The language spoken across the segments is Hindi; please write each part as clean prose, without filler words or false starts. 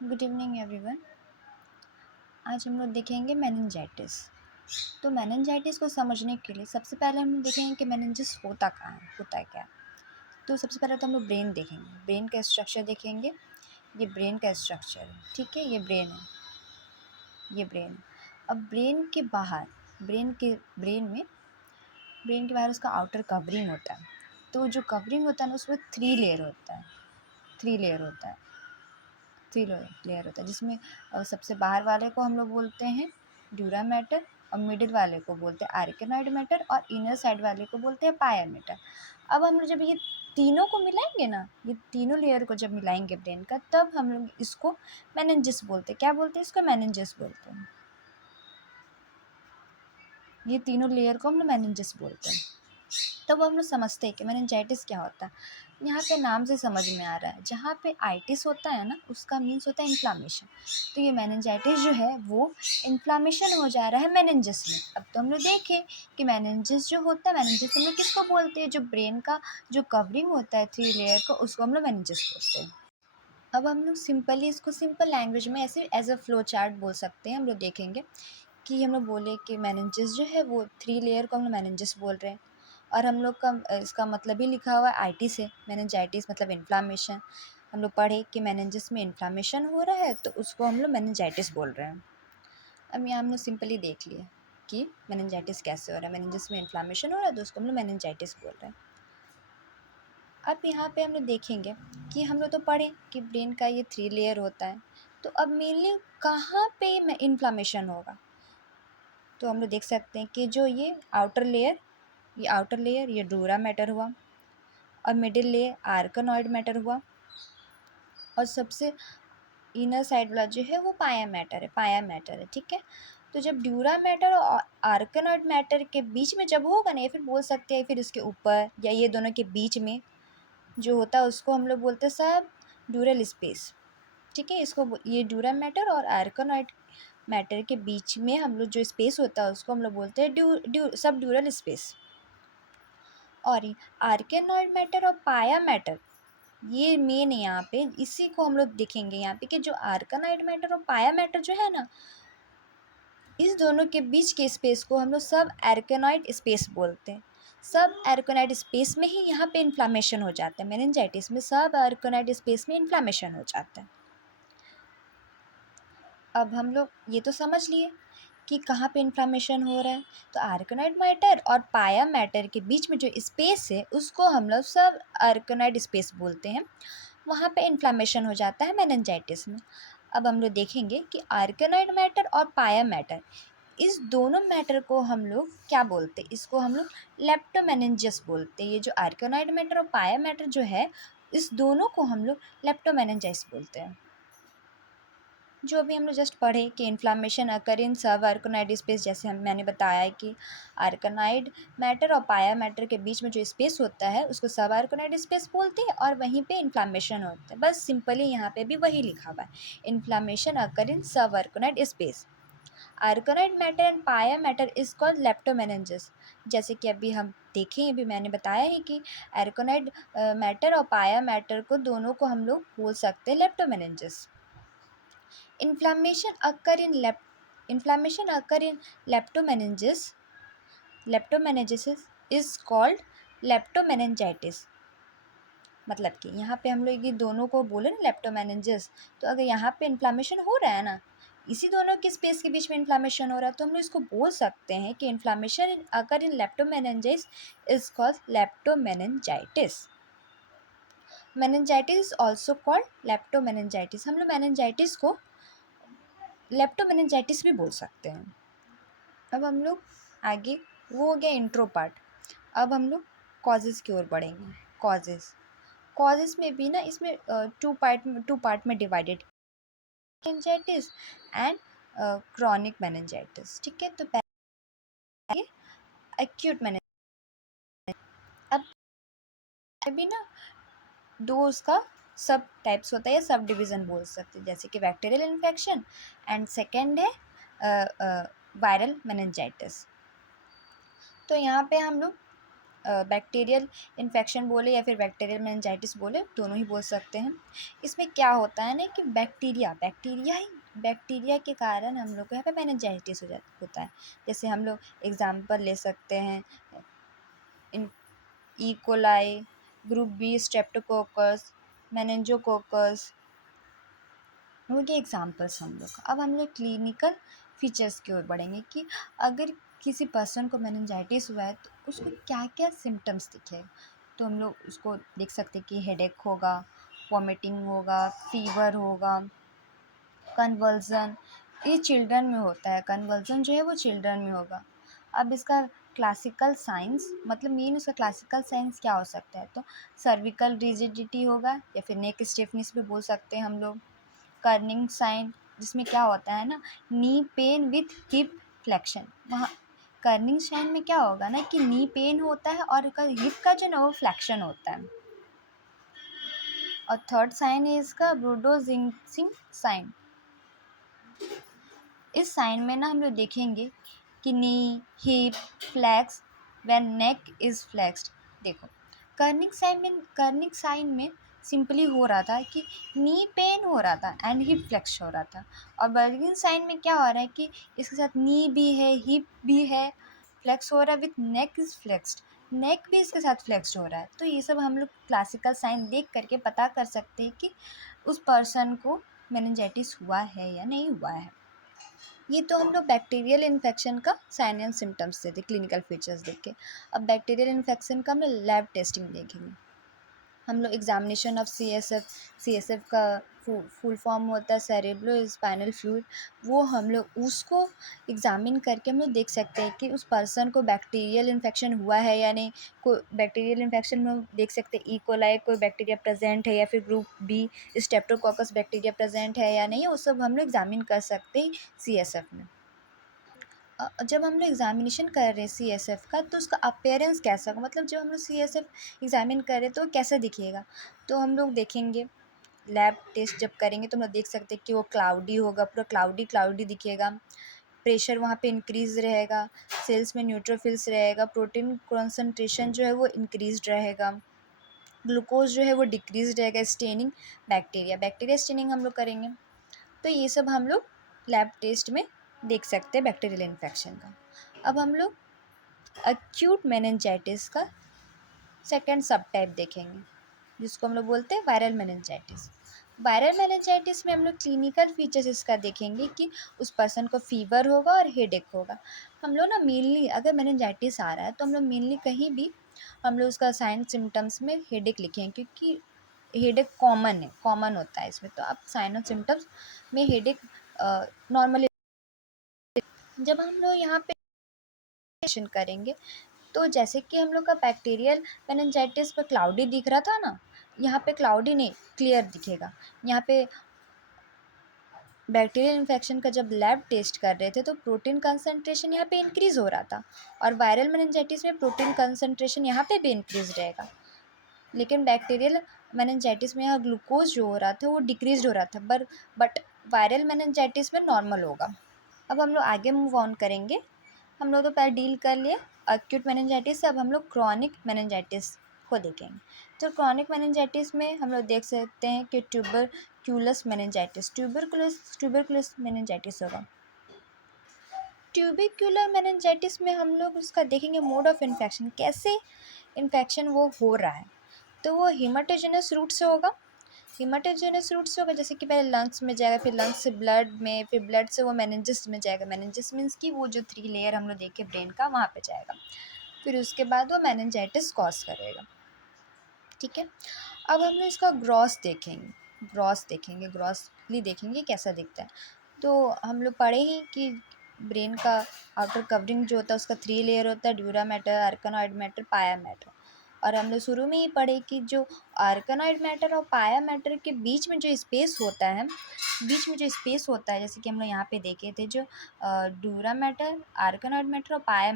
Good evening everyone. आज हम लोग देखेंगे मेनिंजाइटिस। तो मेनिंजाइटिस को समझने के लिए सबसे पहले हम देखेंगे कि मेनिंजिस होता कहाँ है, होता है क्या। तो सबसे पहले तो हम लोग ब्रेन देखेंगे, ब्रेन का स्ट्रक्चर देखेंगे। ये ब्रेन का स्ट्रक्चर है, ठीक है। ये ब्रेन है, ये ब्रेन है। अब ब्रेन के बाहर उसका आउटर कवरिंग होता है। तो जो कवरिंग होता है ना, उसमें थ्री लेयर होता है, थ्री लेयर होता है, थ्री लेयर होता है, जिसमें सबसे बाहर वाले को हम लोग बोलते हैं ड्यूरा मैटर, और मिडिल वाले को बोलते हैं आर्केनॉइड मैटर, और इनर साइड वाले को बोलते हैं पाया मैटर। अब हम लोग जब ये तीनों को मिलाएंगे ना, ये तीनों लेयर को जब मिलाएंगे ब्रेन का, तब हम लोग इसको मेनिंजिस बोलते हैं। क्या बोलते हैं इसको? मेनिंजिस बोलते हैं। ये तीनों लेयर को हम लोग मेनिंजिस बोलते हैं। तब हम लोग समझते हैं कि मेनिंजाइटिस क्या होता है। यहाँ पे नाम से समझ में आ रहा है, जहाँ पे आइटिस होता है ना, उसका मीन्स होता है इन्फ्लामेशन। तो ये मेनिंजाइटिस जो है वो इन्फ्लामेशन हो जा रहा है मेनिंजस में। अब तो हम लोग देखें कि मेनिंजस जो होता है, मेनिंजस हम लोग किसको बोलते हैं? जो ब्रेन का जो कवरिंग होता है थ्री लेयर को, उसको हम लोग मेनिंजस बोलते हैं। अब हम लोग सिंपली इसको सिंपल लैंग्वेज में ऐसे एज अ फ्लो चार्ट बोल सकते हैं। हम लोग देखेंगे कि हम लोग बोले कि मेनिंजस जो है वो थ्री लेयर को हम लोग मेनिंजस बोल रहे हैं, और हम लोग का इसका मतलब भी लिखा हुआ है आईटी से, मेनिंजाइटिस मतलब इन्फ्लामेशन। हम लोग पढ़े कि मेनिंजस में इन्फ्लामेशन हो रहा है, तो उसको हम लोग मेनिंजाइटिस बोल रहे हैं। अब यहाँ हम लोग सिंपली देख लिए कि मेनिंजाइटिस कैसे हो रहा है। मेनिंजस में इन्फ्लामेशन हो रहा है, तो उसको हम लोग मेनिंजाइटिस बोल रहे हैं। अब यहाँ पे हम लोग देखेंगे कि हम लोग तो पढ़े कि ब्रेन का ये थ्री लेयर होता है। तो अब मेनली कहाँ पे इन्फ्लामेशन होगा? तो हम लोग देख सकते हैं कि जो ये आउटर लेयर ये डूरा मैटर हुआ, और मिडिल लेयर आर्कनॉइड मैटर हुआ, और सबसे इनर साइड वाला जो है वो पाया मैटर है, पाया मैटर है, ठीक है। तो जब ड्यूरा मैटर और आर्कनॉइड मैटर के बीच में जब होगा ना, या फिर बोल सकते हैं फिर इसके ऊपर या ये दोनों के बीच में जो होता है, उसको हम लोग बोलते हैं सब ड्यूरल स्पेस, ठीक है। ये ड्यूरा मैटर और आर्कनॉइड मैटर के बीच में हम लोग जो स्पेस होता है, उसको हम लोग बोलते हैं सब ड्यूरल स्पेस। और आर्केनॉइड मैटर और पाया मैटर, ये मेन है यहाँ पे। इसी को हम लोग देखेंगे यहाँ पे कि जो आर्केनॉइड मैटर और पाया मैटर जो है ना, इस दोनों के बीच के स्पेस को हम लोग सब आर्केनॉइड स्पेस बोलते हैं। सब आर्केनॉइड स्पेस में ही यहाँ पे इन्फ्लामेशन हो जाता है। मेनिंजाइटिस में सब आर्केनॉइड स्पेस में इन्फ्लामेशन हो जाता है। अब हम लोग ये तो समझ लिए कि कहाँ पे इन्फ्लामेशन हो रहा है। तो आर्केनॉइड मैटर और पाया मैटर के बीच में जो स्पेस है, उसको हम लोग सब आर्केनॉइड स्पेस बोलते हैं। वहाँ पे इन्फ्लामेशन हो जाता है मेनिंजाइटिस में। अब हम लोग देखेंगे कि आर्केनॉइड मैटर और पाया मैटर, इस दोनों मैटर को हम लोग क्या बोलते हैं? इसको हम लोग लेप्टोमेनिंजस बोलते हैं। ये जो आर्केनॉइड मैटर और पाया मैटर जो है, इस दोनों को हम लोग लेप्टोमेनिंजाइस बोलते हैं। जो अभी हम लोग जस्ट पढ़े कि इन्फ्लामेशन अकर इन सब आर्कनाइड स्पेस, जैसे मैंने बताया है कि आर्कनाइड मैटर और पाया मैटर के बीच में जो स्पेस होता है, उसको सब आर्कनाइड स्पेस बोलते हैं, और वहीं पे इन्फ्लामेशन होता है। बस सिंपली यहाँ पे भी वही लिखा हुआ है, इन्फ्लामेशन अकर इन सब आर्कनाइड स्पेस। आर्कनाइड मैटर एंड पाया मैटर इज कॉल्ड लेप्टोमेनिंजस। जैसे कि अभी हम देखें, अभी मैंने बताया है कि आर्कनाइड मैटर और पाया मैटर को दोनों को हम लोग बोल सकते हैं लेप्टोमेनिंजस। Inflammation occur in leptomeninges. Leptomeninges is called leptomeningitis। मतलब कि यहाँ पे हम लोग ये दोनों को बोले ना लेप्टोमेनिंजस, तो अगर यहाँ पे इन्फ्लामेशन हो रहा है ना, इसी दोनों के स्पेस के बीच में इन्फ्लामेशन हो रहा है, तो हम लोग इसको बोल सकते हैं कि इन्फ्लामेशन अगर in leptomeningitis is called leptomeningitis. Meningitis also called leptomeningitis. हम लोग मेनिंजाइटिस को लेप्टोमेनिंजाइटिस भी बोल सकते हैं। अब हम लोग आगे, वो हो गया इंट्रो पार्ट। अब हम लोग कॉजेज़ की ओर बढ़ेंगे। कॉजेज़ में भी ना, इसमें टू पार्ट में divided, meningitis and chronic meningitis, ठीक है। तो पहले एक्यूट मेनिंजाइटिस। अब भी ना दो उसका सब टाइप्स होता है या सब डिवीज़न बोल सकते हैं, जैसे कि बैक्टीरियल इन्फेक्शन एंड सेकेंड है वायरल मेनिंजाइटिस। तो यहाँ पे हम लोग बैक्टीरियल इन्फेक्शन बोले या फिर बैक्टीरियल मेनिंजाइटिस बोले, दोनों ही बोल सकते हैं। इसमें क्या होता है ना कि बैक्टीरिया के कारण हम लोग को यहाँ पे मेनिंजाइटिस होता है। जैसे हम लोग एग्जांपल ले सकते हैं, in E coli, group B streptococcus, meningococcus, उनके एग्जाम्पल्स हम लोग। अब हम लोग क्लिनिकल फीचर्स की ओर बढ़ेंगे कि अगर किसी पर्सन को मेनिंजाइटिस हुआ है तो उसको क्या क्या सिम्टम्स दिखे। तो हम लोग उसको देख सकते हैं कि हेडेक होगा, वॉमिटिंग होगा, फीवर होगा, कन्वर्जन, ये चिल्ड्रन में होता है, कन्वर्जन जो है वो चिल्ड्रन में होगा। अब इसका क्लासिकल साइंस मतलब मेन उसका क्लासिकल साइंस क्या हो सकता है, तो सर्विकल रिजिडिटी होगा या फिर नेक स्टिफनेस भी बोल सकते हैं हम लोग। कर्निंग साइन, जिसमें क्या होता है ना, knee pain with hip flexion, वहाँ कर्निंग साइन में क्या होगा ना कि नी पेन होता है और हिप का जो ना वो फ्लेक्शन होता है। और थर्ड साइन है इसका ब्रूडोजिंक्सिंग साइन। इस साइन में ना हम लोग देखेंगे कि knee, hip, flex, when neck is flexed. देखो कर्निंग साइन में सिंपली हो रहा था कि नी पेन हो रहा था एंड हिप फ्लेक्स हो रहा था। और बर्गिन साइन में क्या हो रहा है कि इसके साथ नी भी है, हिप भी है, फ्लेक्स हो रहा है, विथ नेक इज फ्लेक्स्ड, नेक भी इसके साथ फ्लेक्स्ड हो रहा है। तो ये सब हम लोग क्लासिकल साइन देख करके पता कर सकते हैं कि उस पर्सन को मेनिंजाइटिस हुआ है या नहीं हुआ है। ये तो हम लोग बैक्टीरियल इन्फेक्शन का साइन एंड सिम्टम्स देते, क्लिनिकल फीचर्स देख के। अब बैक्टीरियल इन्फेक्शन का हम लोग लैब टेस्टिंग देखेंगे। हम लोग examination of C S F का फुल फॉर्म होता है सेरेब्रो स्पाइनल फ्लूइड, वो हम लोग उसको एग्जामिन करके हम लोग देख सकते हैं कि उस पर्सन को बैक्टीरियल इन्फेक्शन हुआ है या नहीं। कोई बैक्टीरियल इन्फेक्शन में हम देख सकते हैं ई कोलाई कोई बैक्टीरिया प्रेजेंट है या फिर group B streptococcus bacteria present है या नहीं, वो सब हम लोग एग्जामिन कर सकते हैं CSF में। जब हम लोग एग्जामिनेशन कर रहे हैं CSF का तो उसका अपीयरेंस कैसा होगा, मतलब जब हम लोग CSF एग्जामिन कर रहे हैं तो कैसा दिखेगा। तो हम लोग देखेंगे, लैब टेस्ट जब करेंगे तो हम लोग देख सकते हैं कि वो क्लाउडी होगा, पूरा क्लाउडी क्लाउडी दिखेगा। प्रेशर वहाँ पे इंक्रीज रहेगा, सेल्स में न्यूट्रोफिल्स रहेगा, प्रोटीन कॉन्सेंट्रेशन जो है वो इंक्रीज रहेगा, ग्लूकोज जो है वो डिक्रीज रहेगा। स्टेनिंग बैक्टीरिया स्टेनिंग हम लोग करेंगे। तो ये सब हम लोग लैब टेस्ट में देख सकते हैं बैक्टीरियल इन्फेक्शन का। अब हम लोग एक्यूट मेनिंजाइटिस का सेकेंड सब टाइप देखेंगे, जिसको हम लोग बोलते हैं वायरल मेनिंजाइटिस। वायरल मेनिंजाइटिस में हम लोग क्लिनिकल फीचर्स इसका देखेंगे कि उस पर्सन को फीवर होगा और हेडेक होगा। हम लोग ना मेनली अगर मेनिंजाइटिस आ रहा है तो हम लोग मेनली कहीं भी हम लोग उसका साइन सिम्टम्स में हेडेक लिखें, क्योंकि हेडेक कॉमन होता है इसमें। तो आप साइन और सिम्टम्स में हेडेक नॉर्मली जब हम लोग यहाँ पे करेंगे तो जैसे कि हम लोग का बैक्टीरियल मेनिंजाइटिस पे क्लाउडी दिख रहा था ना, यहाँ पे क्लाउडी नहीं क्लियर दिखेगा। यहाँ पे बैक्टीरियल इन्फेक्शन का जब लैब टेस्ट कर रहे थे तो प्रोटीन कंसंट्रेशन यहाँ पे इंक्रीज हो रहा था, और वायरल मेनिंजाइटिस में प्रोटीन कंसंट्रेशन यहाँ पे भी इंक्रीज रहेगा। लेकिन बैक्टीरियल मेनिंजाइटिस में यहाँ ग्लूकोज जो हो रहा था वो डिक्रीज हो रहा था, बट वायरल मेनिंजाइटिस में नॉर्मल होगा। अब हम लोग आगे मूव ऑन करेंगे। हम लोग तो पहले डील कर लिए एक्यूट मेनिंजाइटिस से, अब हम लोग क्रॉनिक मेनिंजाइटिस को देखेंगे। तो क्रॉनिक मेनिंजाइटिस में हम लोग देख सकते हैं कि ट्यूबरक्यूलस मेनिंजाइटिस होगा। ट्यूबिकुलर मेनिंजाइटिस में हम लोग उसका देखेंगे मोड ऑफ इन्फेक्शन, कैसे इन्फेक्शन वो हो रहा है। तो वो हेमाटोजेनस रूट से होगा, जैसे कि पहले लंग्स में जाएगा, फिर लंग्स से ब्लड में, फिर ब्लड से वो मेनिंजस में जाएगा। मेनिंजस मीन्स कि वो जो 3 लेयर हम लोग देखे ब्रेन का वहाँ पे जाएगा, फिर उसके बाद वो मेनिंजाइटिस कॉज करेगा। ठीक है, अब हम लोग इसका ग्रॉसली देखेंगे कैसा दिखता है। तो हम लोग पढ़े ही कि ब्रेन का आउटर कवरिंग जो होता है उसका 3 लेयर होता है, ड्यूरा मैटर, आर्कनॉइड मैटर, पाया मैटर। और हम लोग शुरू में ही पढ़े कि जो आर्कनॉइड मैटर और पाया मैटर के बीच में जो स्पेस होता है, जैसे कि हम लोग यहाँ पे देखे थे, जो ड्यूरा मैटर, आर्कनॉइड मैटर और पाया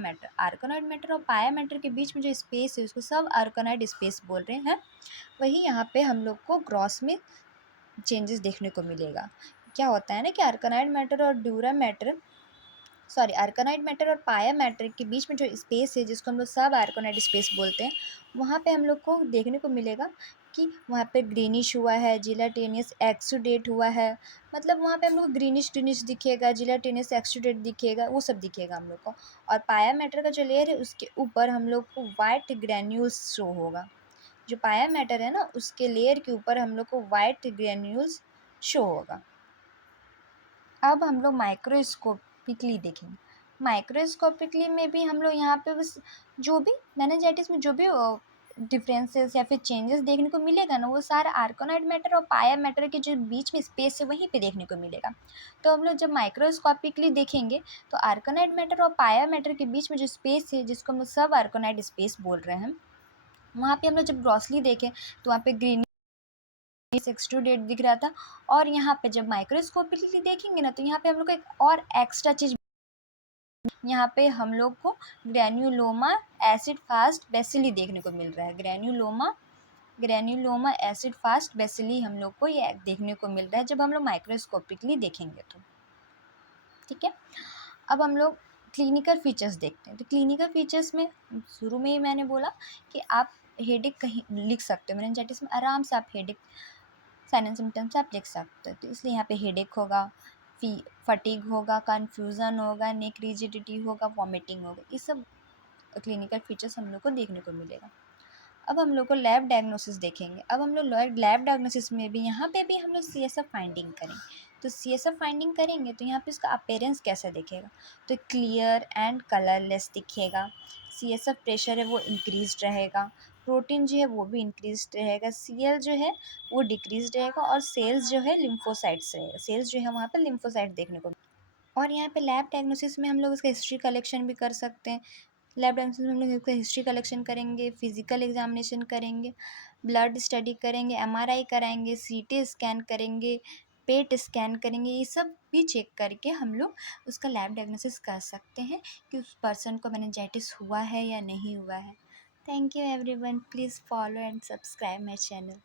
मैटर के बीच में जो स्पेस है उसको सब आर्कनॉइड स्पेस बोल रहे हैं। वही यहाँ पे हम लोग को ग्रॉस में चेंजेस देखने को मिलेगा। क्या होता है ना कि आर्कनॉइड मैटर और ड्यूरा मैटर सॉरी आर्कानाइड मैटर और पाया मैटर के बीच में जो स्पेस है जिसको हम लोग सब आर्कानाइड स्पेस बोलते हैं, वहाँ पे हम लोग को देखने को मिलेगा कि वहाँ पे ग्रीनिश हुआ है, जिलाटिनस एक्सुडेट हुआ है, मतलब वहाँ पे हम लोग को ग्रीनिश ग्रीनिश दिखेगा, जिलाटिनस एक्सुडेट दिखेगा, वो सब दिखेगा हम लोग को। और पाया मैटर का जो लेयर है उसके ऊपर हम लोग को वाइट ग्रैन्यूल्स शो होगा। जो पाया मैटर है ना उसके लेयर के ऊपर हम लोग को वाइट ग्रैन्यूल्स शो होगा। अब हम लोग माइक्रोस्कोपिकली देखेंगे। माइक्रोस्कोपिकली में भी हम लोग यहाँ पे बस जो भी मेनिंजाइटिस में जो भी डिफरेंसेस या फिर चेंजेस देखने को मिलेगा ना, वो सारा आर्कोनाइड मैटर और पाया मैटर के जो बीच में स्पेस है वहीं पे देखने को मिलेगा। तो हम लोग जब माइक्रोस्कोपिकली देखेंगे तो आर्कोनाइड मैटर और पाया मैटर के बीच में जो स्पेस है जिसको हम लोग सब आर्कोनाइड स्पेस बोल रहे हैं, वहाँ पे हम लोग जब ग्रॉसली देखें तो वहाँ पे ग्रीन एक्सट्रूडेट दिख रहा था। और यहाँ पे जब माइक्रोस्कोपिकली देखेंगे ना तो यहाँ पे हम लोग को एक और एक्स्ट्रा चीज़, यहाँ पे हम लोग को ग्रैन्युलोमा एसिड फास्ट बेसिली देखने को मिल रहा है। ग्रैन्युलोमा एसिड फास्ट बेसिली हम लोग को ये देखने को मिल रहा है जब हम लोग माइक्रोस्कोपिकली देखेंगे तो। ठीक है, अब हम लोग क्लिनिकल फीचर्स देखते हैं। तो क्लिनिकल फीचर्स में शुरू में ही मैंने बोला कि आप हेडेक कहीं लिख सकते हो, मेनिंजाइटिस में आराम से आप हेडेक साइन एंड सिम्टम्स आप लिख सकते हो। तो इसलिए यहाँ पे हेडेक होगा, फटीग होगा, कन्फ्यूज़न होगा, नेक रिजिडिटी होगा, वॉमिटिंग होगा, ये सब क्लिनिकल फीचर्स हम लोग को देखने को मिलेगा। अब हम लोग को लैब डायग्नोसिस देखेंगे। अब हम लोग लैब डायग्नोसिस में भी यहाँ पे भी हम लोग CSF फाइंडिंग करेंगे। तो CSF फाइंडिंग करेंगे तो यहाँ पे इसका अपीयरेंस कैसा दिखेगा, तो क्लियर एंड कलरलेस दिखेगा। CSF प्रेशर है वो इंक्रीज रहेगा, प्रोटीन जो है वो भी इंक्रीज रहेगा, CL जो है वो डिक्रीज रहेगा, और सेल्स जो है लिम्फोसाइट्स रहेगा, सेल्स जो है वहाँ पर लिम्फोसाइट देखने को। और यहाँ पे लैब डायग्नोसिस में हम लोग इसका हिस्ट्री कलेक्शन भी कर सकते हैं। लैब डायग्नोसिस में हम लोग इसका हिस्ट्री कलेक्शन करेंगे, फिजिकल एग्जामिनेशन करेंगे, ब्लड स्टडी करेंगे, MRI कराएंगे, CT स्कैन करेंगे, पेट स्कैन करेंगे, ये सब भी चेक करके हम लोग उसका लैब डायग्नोसिस कर सकते हैं कि उस पर्सन को मेनिंजाइटिस हुआ है या नहीं हुआ है। Thank you everyone, please follow and subscribe my channel.